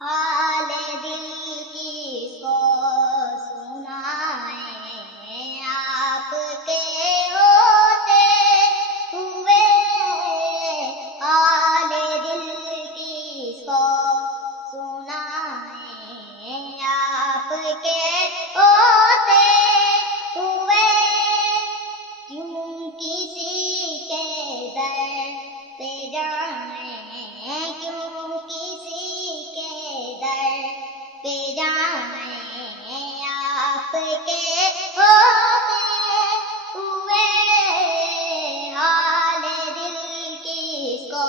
حال دل کس کو سنائیں، آپ کے ہوتے ہوئے حال دل کس کو سنائیں، آپ کے ہوتے ہوئے کیوں کسی کے در پہ جائیں، کیوں کسی کے در پہ جائیں، آپ کے ہوتے ہوئے حال دل کس کو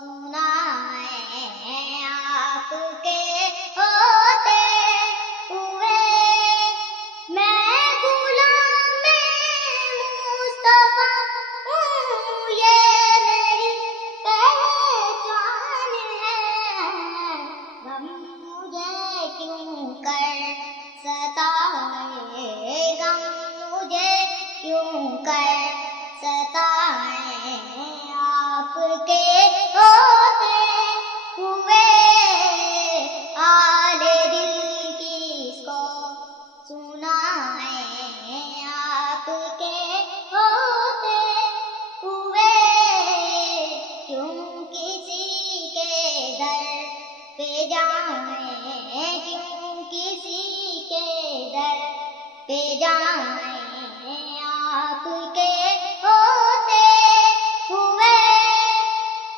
سنائیں، آپ کے ہوتے ہوئے میں غلام مصطفیٰ ہوں، یہ میری پہچان ہے، غم مجھے کیوں کر ستائے، غم مجھے کیوں کر ستائے، آپ کے ہوتے ہوئے حال دل کس کو سنائیں، آپ کے ہوتے ہوئے کیوں کسی کے در پہ جائیں، کیوں کسی کے در پہ جائیں، آپ کے ہوتے ہوئے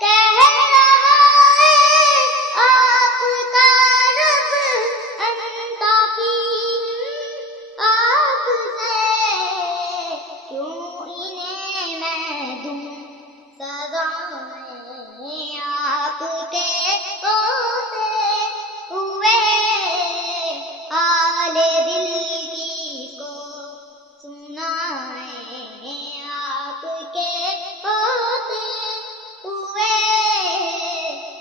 کہہ رہا ہے آپ کا رب انتقیم، آپ سے کیوں انہیں میں دوں سزائیں، آپ کے ہوتے ہوئے حال دل کس کو سنائیں، آپ کے ہوتے ہوئے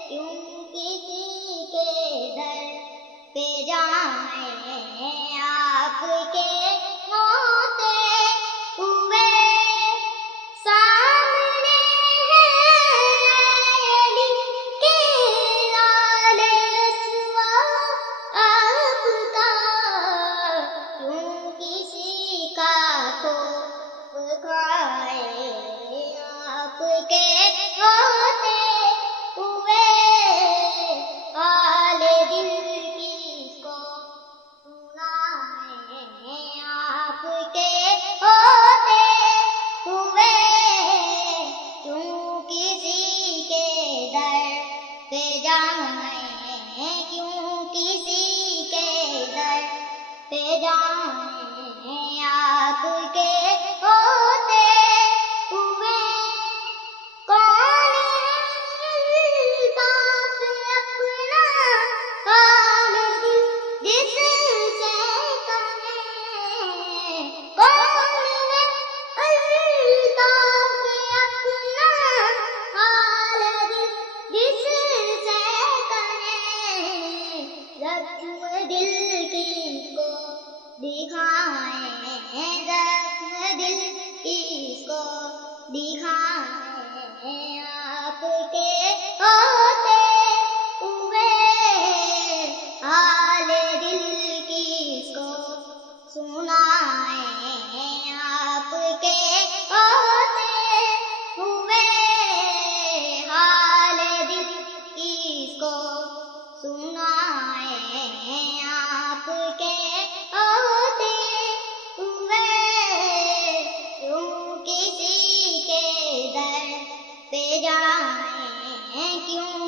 کیوں کسی کے در پہ جائیں، آپ کے ہوتے ہوئے سامنے ہے علی کے لال رسوا آپ کا، کیوں کسی کا خوف کھائے، آپ کے ہوتے ہوئے حال دل کس کو سنائیں، آپ کے ہوتے ہوئے کیوں کسی کے در پہ جائیں، کیوں کسی کے در پہ جائیں، آپ کے ہوتے ہوئے کون ہے الطاف اپنا حال دل جس سے کہیں، کون ہے الطاف اپنا حال دل جس سے کہیں، زخم دل کس کو دکھائیں، زخم دل کس کو دکھائیں، آپ کے ہوتے ہوئے حال دل کس کو سنائیں، آپ کے ہوتے ہوئے حال دل کس کو سنائیں، آپ کے ہوتے ہوئے کیوں کسی کے در پہ جائیں، کیوں